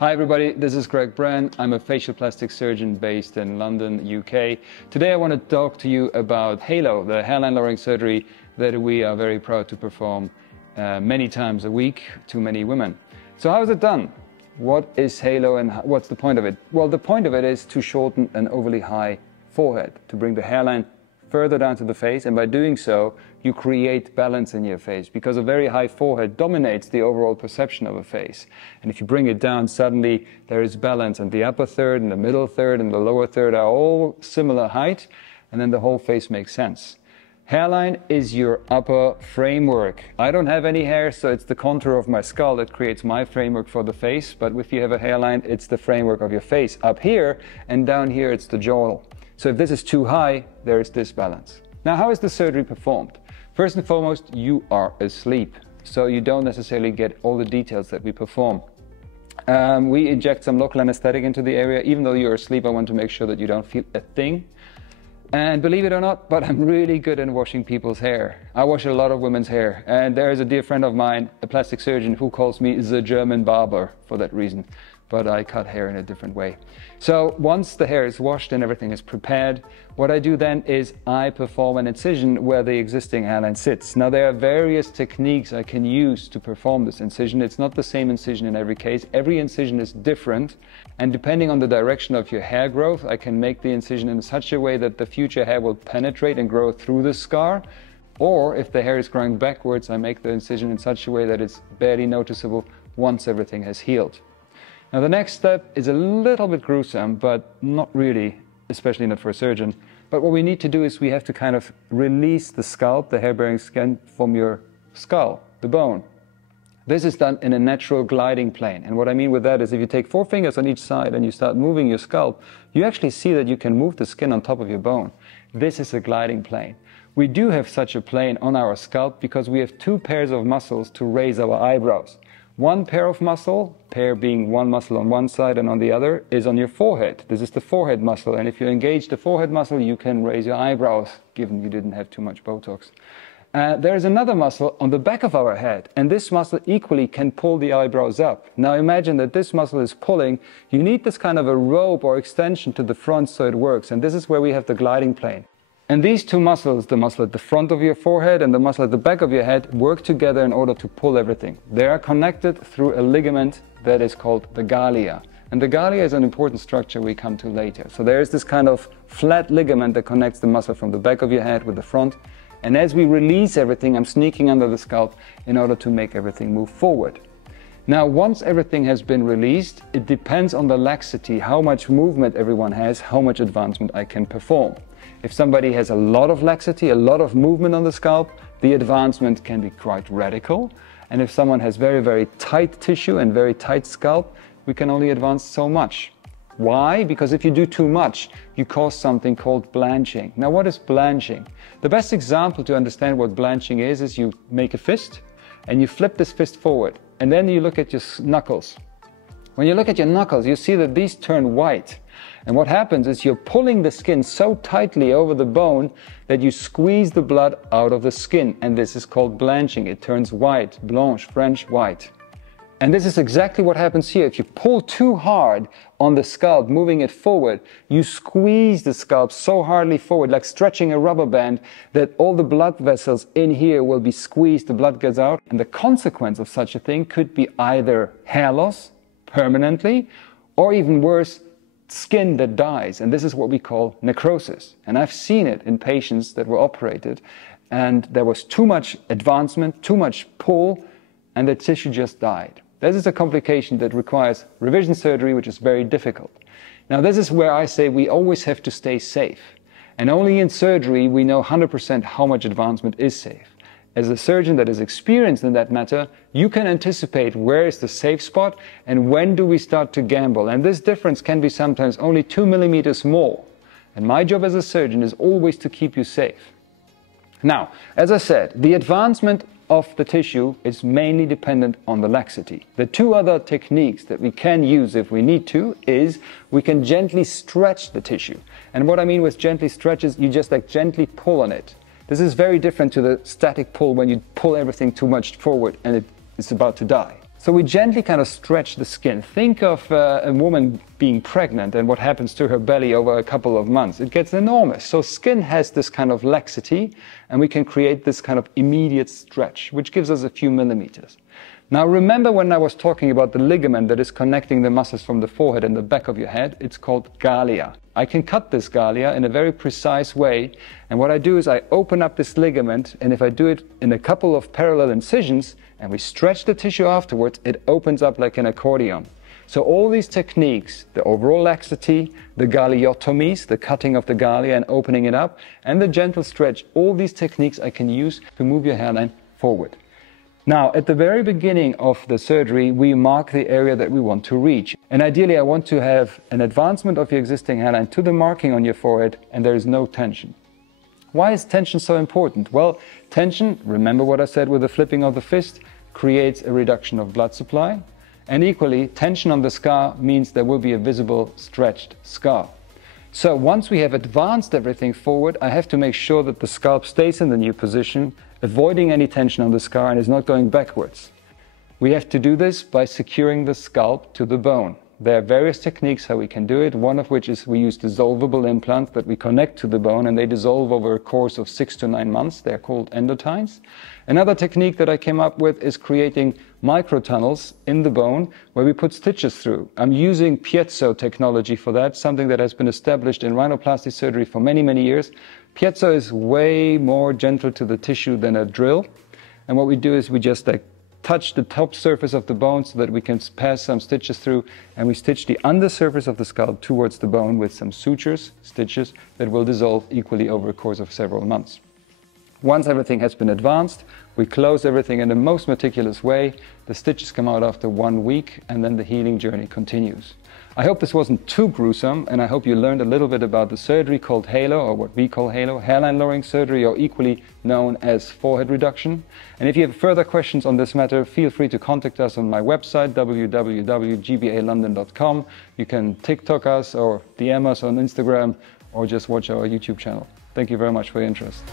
Hi everybody, this is Bran. I'm a facial plastic surgeon based in London, UK. Today I want to talk to you about Halo, the hairline lowering surgery that we are very proud to perform many times a week to many women. So how is it done? What is Halo and what's the point of it? Well, the point of it is to shorten an overly high forehead, to bring the hairline further down to the face, and by doing so you create balance in your face, because a very high forehead dominates the overall perception of a face. And if you bring it down, suddenly there is balance, and the upper third and the middle third and the lower third are all similar height, and then the whole face makes sense. Hairline is your upper framework. I don't have any hair, so it's the contour of my skull that creates my framework for the face, but if you have a hairline, it's the framework of your face up here, and down here it's the jaw. So if this is too high, there is disbalance. Now, how is the surgery performed? First and foremost, you are asleep, so you don't necessarily get all the details that we perform. We inject some local anesthetic into the area. Even though you're asleep, I want to make sure that you don't feel a thing. And believe it or not, but I'm really good at washing people's hair. I wash a lot of women's hair, and there is a dear friend of mine, a plastic surgeon, who calls me the German barber for that reason. But I cut hair in a different way. So once the hair is washed and everything is prepared, what I do then is I perform an incision where the existing hairline sits. Now, there are various techniques I can use to perform this incision. It's not the same incision in every case. Every incision is different, and depending on the direction of your hair growth, I can make the incision in such a way that the future hair will penetrate and grow through the scar. Or if the hair is growing backwards, I make the incision in such a way that it's barely noticeable once everything has healed. Now, the next step is a little bit gruesome, but not really, especially not for a surgeon. But what we need to do is we have to kind of release the scalp, the hair-bearing skin, from your skull, the bone. This is done in a natural gliding plane. And what I mean with that is if you take 4 fingers on each side and you start moving your scalp, you actually see that you can move the skin on top of your bone. This is a gliding plane. We do have such a plane on our scalp because we have 2 pairs of muscles to raise our eyebrows. One pair of muscle, pair being one muscle on one side and on the other, is on your forehead. This is the forehead muscle, and if you engage the forehead muscle, you can raise your eyebrows, given you didn't have too much Botox. There is another muscle on the back of our head, and this muscle equally can pull the eyebrows up. Now imagine that this muscle is pulling. You need this kind of a rope or extension to the front so it works, and this is where we have the gliding plane. And these 2 muscles, the muscle at the front of your forehead and the muscle at the back of your head, work together in order to pull everything. They are connected through a ligament that is called the Galia. And the Galia is an important structure we come to later. So there is this kind of flat ligament that connects the muscle from the back of your head with the front. And as we release everything, I'm sneaking under the scalp in order to make everything move forward. Now, once everything has been released, it depends on the laxity, how much movement everyone has, how much advancement I can perform. If somebody has a lot of laxity, a lot of movement on the scalp, the advancement can be quite radical. And if someone has very, very tight tissue and very tight scalp, we can only advance so much. Why? Because if you do too much, you cause something called blanching. Now, what is blanching? The best example to understand what blanching is you make a fist and you flip this fist forward, and then you look at your knuckles. When you look at your knuckles, you see that these turn white. And what happens is you're pulling the skin so tightly over the bone that you squeeze the blood out of the skin. And this is called blanching. It turns white, blanche, French, white. And this is exactly what happens here. If you pull too hard on the scalp, moving it forward, you squeeze the scalp so hardly forward, like stretching a rubber band, that all the blood vessels in here will be squeezed, the blood gets out. And the consequence of such a thing could be either hair loss permanently, or even worse, skin that dies. And this is what we call necrosis. And I've seen it in patients that were operated, and there was too much advancement, too much pull, and the tissue just died. This is a complication that requires revision surgery, which is very difficult. Now, this is where I say we always have to stay safe. And only in surgery we know 100% how much advancement is safe. As a surgeon that is experienced in that matter, you can anticipate where is the safe spot and when do we start to gamble. And this difference can be sometimes only 2 millimeters more. And my job as a surgeon is always to keep you safe. Now, as I said, the advancement of the tissue is mainly dependent on the laxity. The 2 other techniques that we can use if we need to is we can gently stretch the tissue. And what I mean with gently stretch is you just like gently pull on it. This is very different to the static pull when you pull everything too much forward and it's about to die. So we gently kind of stretch the skin. Think of a woman being pregnant and what happens to her belly over a couple of months. It gets enormous. So skin has this kind of laxity, and we can create this kind of immediate stretch, which gives us a few millimeters. Now remember when I was talking about the ligament that is connecting the muscles from the forehead and the back of your head? It's called Galia. I can cut this Galia in a very precise way, and what I do is I open up this ligament, and if I do it in a couple of parallel incisions and we stretch the tissue afterwards, it opens up like an accordion. So all these techniques, the overall laxity, the galiotomies, the cutting of the Galia and opening it up, and the gentle stretch, all these techniques I can use to move your hairline forward. Now, at the very beginning of the surgery, we mark the area that we want to reach. And ideally, I want to have an advancement of your existing hairline to the marking on your forehead, and there is no tension. Why is tension so important? Well, tension, remember what I said with the flipping of the fist, creates a reduction of blood supply. And equally, tension on the scar means there will be a visible, stretched scar. So once we have advanced everything forward, I have to make sure that the scalp stays in the new position, avoiding any tension on the scar and is not going backwards. We have to do this by securing the scalp to the bone. There are various techniques how we can do it, one of which is we use dissolvable implants that we connect to the bone and they dissolve over a course of 6 to 9 months. They're called endotines. Another technique that I came up with is creating microtunnels in the bone where we put stitches through. I'm using piezo technology for that, something that has been established in rhinoplasty surgery for many, many years. Piezo is way more gentle to the tissue than a drill. And what we do is we just touch the top surface of the bone so that we can pass some stitches through, and we stitch the undersurface of the scalp towards the bone with some sutures, stitches, that will dissolve equally over a course of several months. Once everything has been advanced, we close everything in the most meticulous way. The stitches come out after 1 week, and then the healing journey continues. I hope this wasn't too gruesome, and I hope you learned a little bit about the surgery called Halo, or what we call Halo, hairline lowering surgery, or equally known as forehead reduction. And if you have further questions on this matter, feel free to contact us on my website, www.gbalondon.com. You can TikTok us or DM us on Instagram, or just watch our YouTube channel. Thank you very much for your interest.